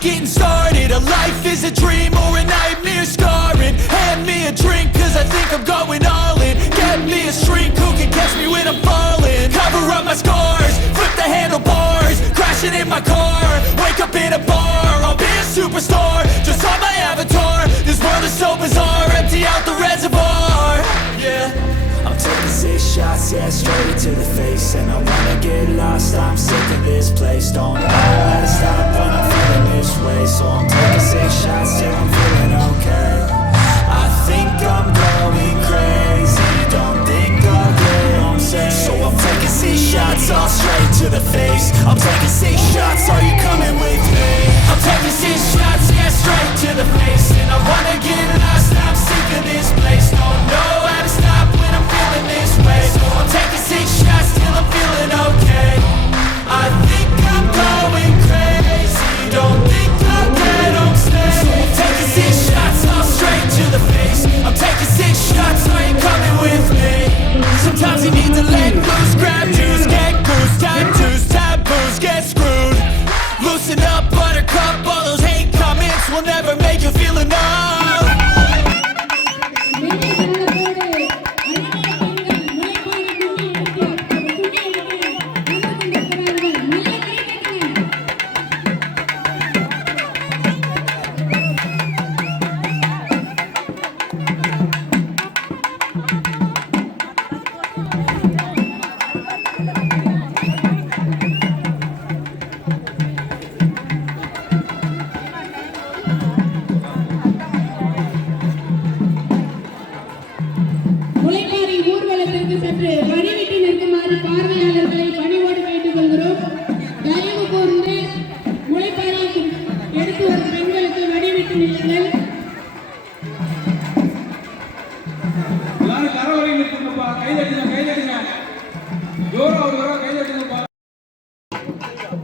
just getting started. A life is a dream or a nightmare scarring. Hand me a drink cause I think I'm going all in. Get me a shrink who can catch me when I'm falling. Cover up my scars, flip the handlebars, crashing in my car, wake up in a bar. I'll be a superstar, just on my avatar. This world is so bizarre, empty out the reservoir. Yeah, I'm taking 6 shots, yeah, straight to the face. And I wanna get lost, I'm sick of this place. Don't know how to stop when I'm feeling this way. So I'm taking 6 shots till I'm feeling okay. I think I'm going crazy, don't think I'll get home safe. So I'm taking 6 shots, all straight to the face. I'm taking 6 shots, are you coming with me? I'm taking 6 shots, yeah, straight to the face. And I wanna get lost, I'm sick of this place. Don't know how to stop when I'm feeling this way. So I'm taking 6 shots till I'm feeling okay. I think I'm going crazy, don't think I'll get home safe. So I'm taking 6 shots, all straight to the face. I'm taking 6 shots, are you coming with me? Sometimes you need to let loose, grab juice, get goose, tattoos, taboos, get screwed. Loosen up, buttercup, all those hate comments will never make you feel enough.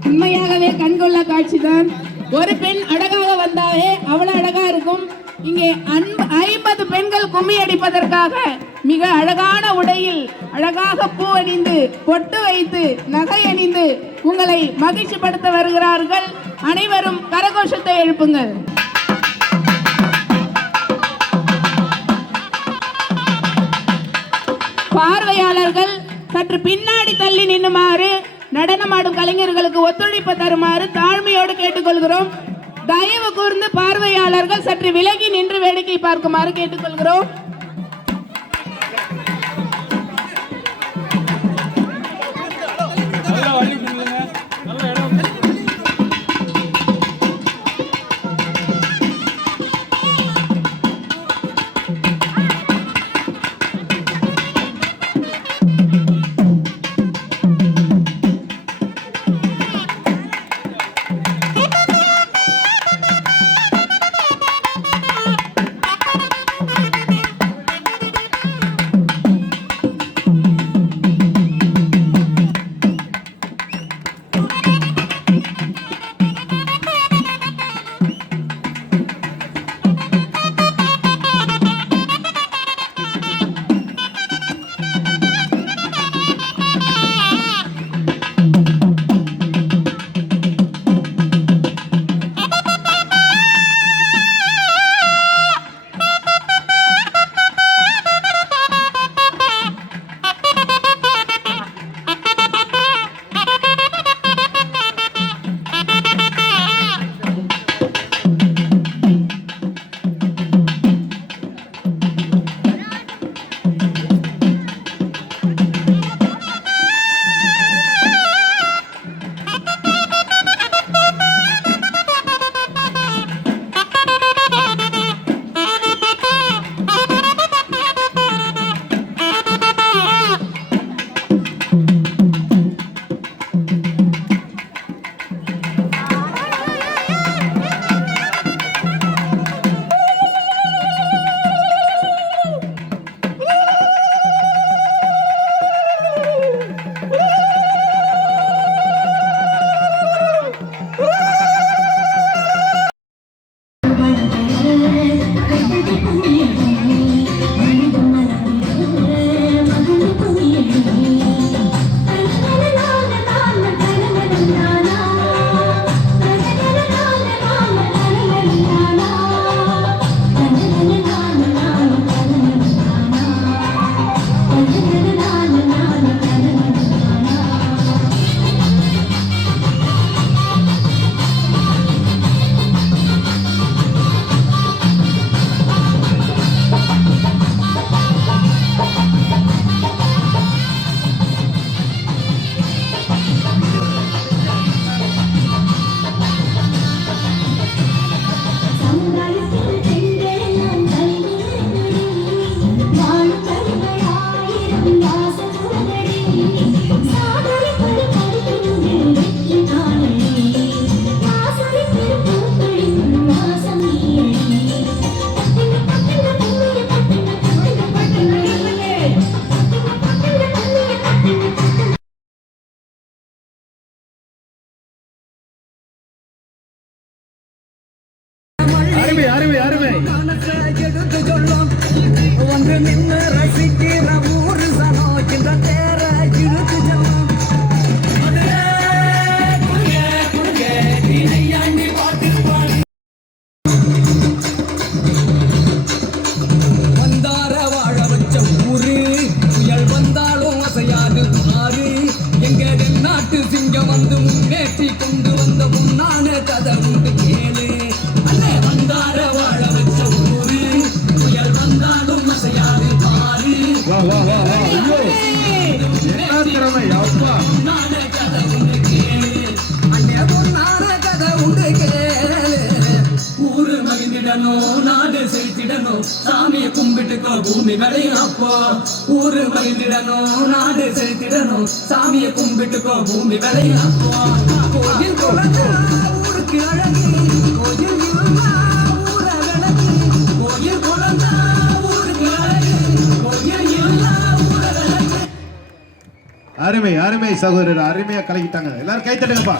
உண்மையாகவே கண்கொள்ளா காட்சிதான். ஒரு பெண் அழகாக வந்தாலே அவ்வளவு அழகா இருக்கும். இங்கே 50 பெண்கள் கும்மி அடிப்பதற்காக மிக அழகான உடையில் அழகாக பூ அணிந்து பொட்டு வைத்து நகை அணிந்து உங்களை மகிழ்ச்சிப்படுத்த வருகிறார்கள். அனைவரும் கரகோஷத்தை எழுப்புங்கள். பார்வையாளர்கள் சற்று பின்னாடி தள்ளி நின்னுமாறு, நடனமாடும் கலைஞர்களுக்கு ஒத்துழைப்பு தருமாறு தாழ்மையோடு கேட்டுக்கொள்கிறோம். தயவு கூர்ந்து பார்வையாளர்கள் சற்று விலகி நின்று வேடிக்கை பார்க்குமாறு கேட்டுக்கொள்கிறோம். வந்து நின்று ரசிக்கிற ஊரு சனம் இந்த தேர இழுத்து செல்லும் வந்தார வாழ வச்ச ஊரு புயல் வந்தாலும் அசையாது மாறு எங்க நாட்டு சிங்கம் வந்து முன்னேற்றி கொண்டு வந்த முன்னான கதை உண்டு கேளு அண்ணே வந்தார வாழ வச்ச ஊரு புயல் வந்தாலும் அசையாது மாறு முன்னான கதை உண்டு கேளு அண்ணே முன்னான கதை உண்டு கேளு ஊரு மகிழ்ந்திடணும் நாடு செலுத்திடணும் சாமியை கும்பிட்டுக்கோ பூமி விளையும் அப்போ ஊரு மகிழ்ந்திடணும் நாடு செலுத்திடணும் சாமியை கும்பிட்டுக்கோ பூமி விளையும் அப்போ கோயில் குழந்தை ஊருக்கு அழகு கோயில் இல்லா ஊர விளக்கு கோயில் குழந்தை ஊருக்கு அழகு கோயில் இல்லா ஊர விளக்கு. அருமை அருமை சகோதரர், அருமையா கலக்கிட்டாங்க. எல்லாரும் கை தட்டுங்கப்பா.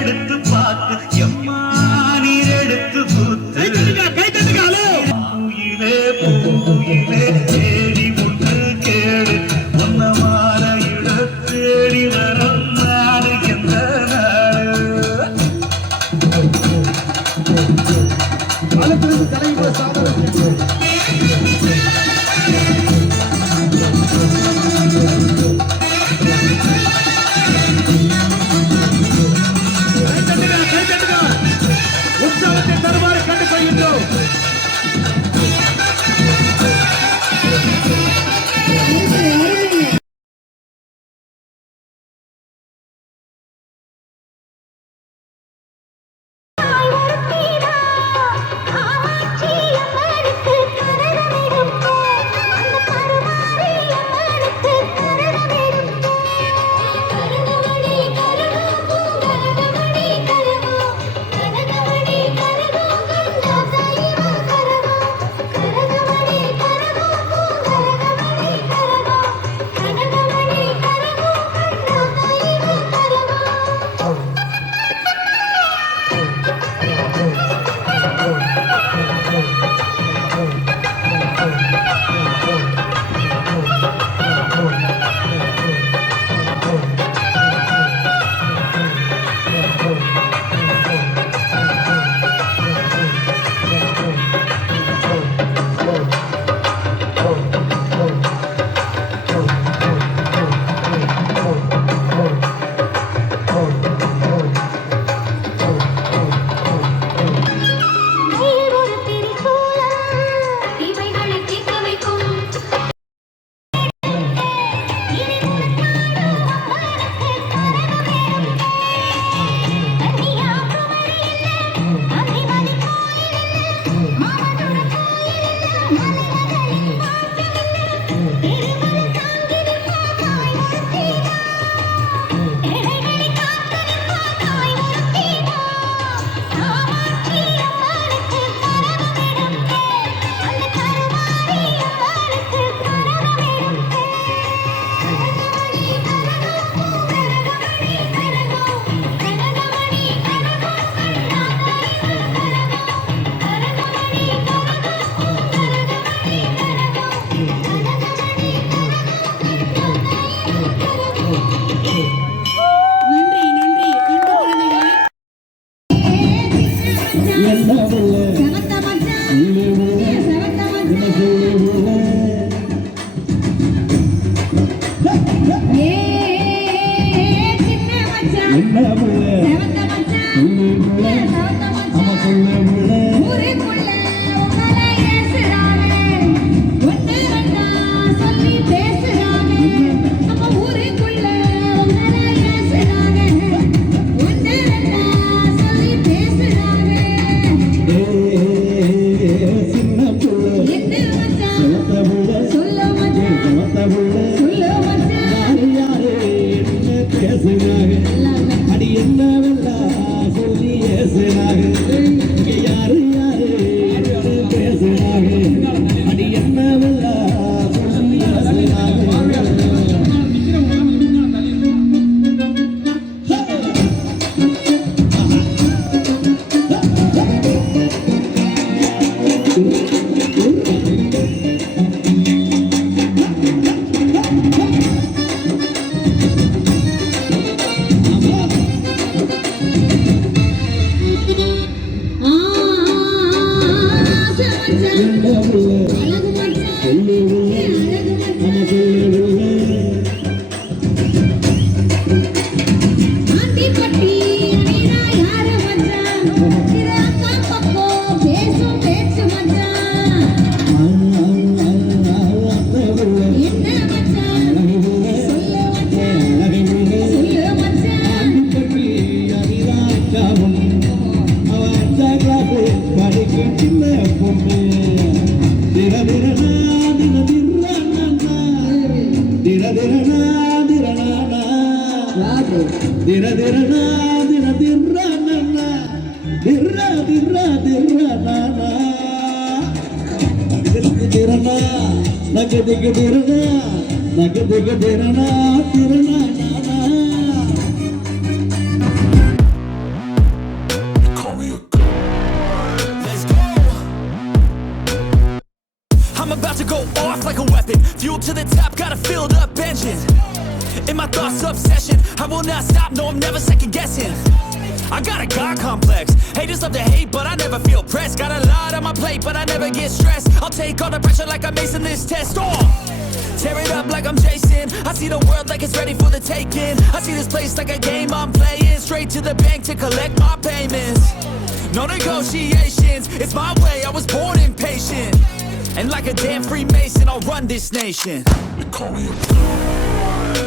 எடுத்து பார்த்து எம்மா நீர் எடுத்து பூத்து பூயிலே பூயிலே தேடி ஒன்று கேடு ஒன்ன மாற இட தேடி வரும் நாடு எந்த உற்சவத்தின் தருமாறு கண்டு கொள்கின்றோம். Let's go. I'm about to go off like a weapon. Fuel to the top, got a filled up engine. In my thoughts, obsession. I will not stop, no, I'm never second guessing. I got a God complex. Haters love to hate, but I never feel pressed. Got a lot on my plate, but I never get stressed. I'll take all the pressure like I'm acing this test. Tear it up like I'm Jason. I see the world like it's ready for the taking. I see this place like a game I'm playing. Straight to the bank to collect my payments. No negotiations, it's my way, I was born impatient. And like a damn Freemason, I'll run this nation. They call me a